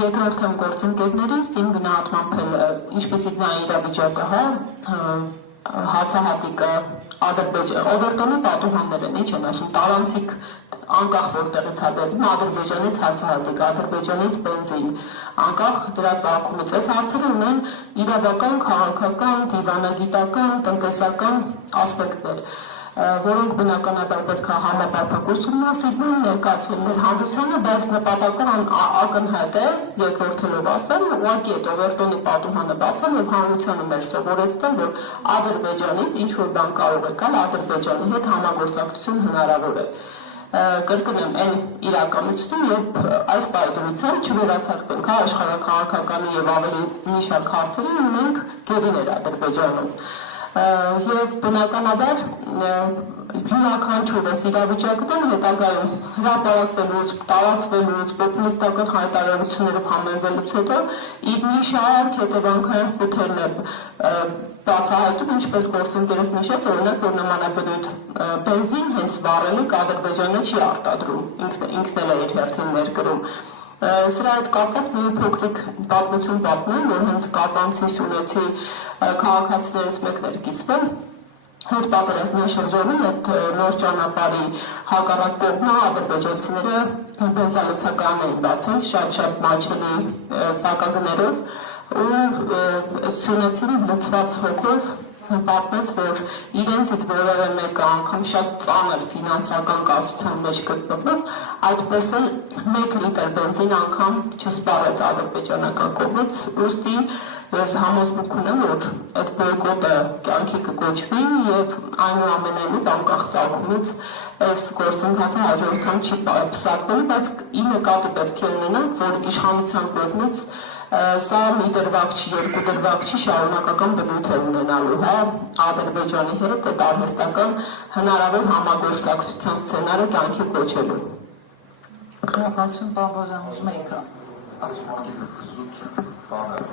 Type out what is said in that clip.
երկրորդ գործընկերներից իմ գնահատմամբ ինչպեսի նա իրավիճակը հացահատիկը Օվերտոնի պատուհաններ են, ինչ են ասում, տարանցիկ անկախ որտեղից հատերում, Ադրբեջանից հացահատիկ, Ադրբեջանից բենզին, անկախ դրա ծագումից, այս հարցերը ունեն իրավական, քաղաքական, դիվանագիտական, տնտեսական ասպեկտներ, որոնք բնականաբար պետք է համապարփակ ուսումնասիրվեն, ներկայացվեն մեր հանրությանը, բայց նպատակը ակնհայտ է, երկրորդելով ասեմ, ուղղակի այդ Օվերտոնի պատուհանը բացել եւ հանրությանը մեր սովորեցնել, որ Ադրբեջանից ինչ որ բան կարող է գալ, Ադրբեջանի հետ համագործակցություն հնարավոր է։ Կրկնեմ, այն իրականությունում, երբ այս պայմանությամբ չվերացարկվենք աշխարհաքաղաքականի եւ ավելի մի շարք հարցերի, ունենք գերիներ Ադրբեջանում։ Եվ բնականաբար յուրաքանչյուր այս իրավիճակներում հետագայում հրապարակվելուց, տարածվելուց, պոպուլիստական հայտարարություններով համեմվելուց հետո իր մի շարք հետևանքային խութերն է բացահայտում, ինչպես գործընկերս նշեց, օրինակ, որ նմանաբնույթ բենզին հենց վառելիք Ադրբեջանը չի արտադրում, ինքն էլ է իր հերթին ներկրում։ Սրա հետ կապված մի փոքրիկ պատմություն պատմեմ, որ հենց կապանցի սյունեցի քաղաքացիներից մեկն էր կիսվել, հետ պատերազմյան շրջանում այդ նոր ճանապարհի հակառակ կողմը ադրբեջանցիները բենզալսական էին բացել շատ մաչելի սակագներով ու սյունեցին լցված հոգով պատմեց, որ իրենցից որևէ մեկը անգամ շատ ծանր ֆինանսական կացության մեջ գտնվող, այդպես էլ 1 լիտր բենզին անգամ չսպառեց ադրբեջանական կողմից, ուստի ես համոզմունք ունեմ, որ այդ բոյկոտը կյանքի կկոչվի եւ այնուամենայնիվ անկախ ծագումից այս գործընթացը հաջողությամբ չի պսակվելու, բայց ի նկատի պետք է ունենանք, որ իշխանության կողմից սա մի դրվագ չի, 2 դրվագ չի, շարունակական բնույթ է ունենալու, Ադրբեջանի հետ այդ արհեստական հնարավոր համագործակցության սցենարը կյանքի կոչելու։ Շնորհակալություն, պարոն Բազյան, ուզում եք Զուտ բանը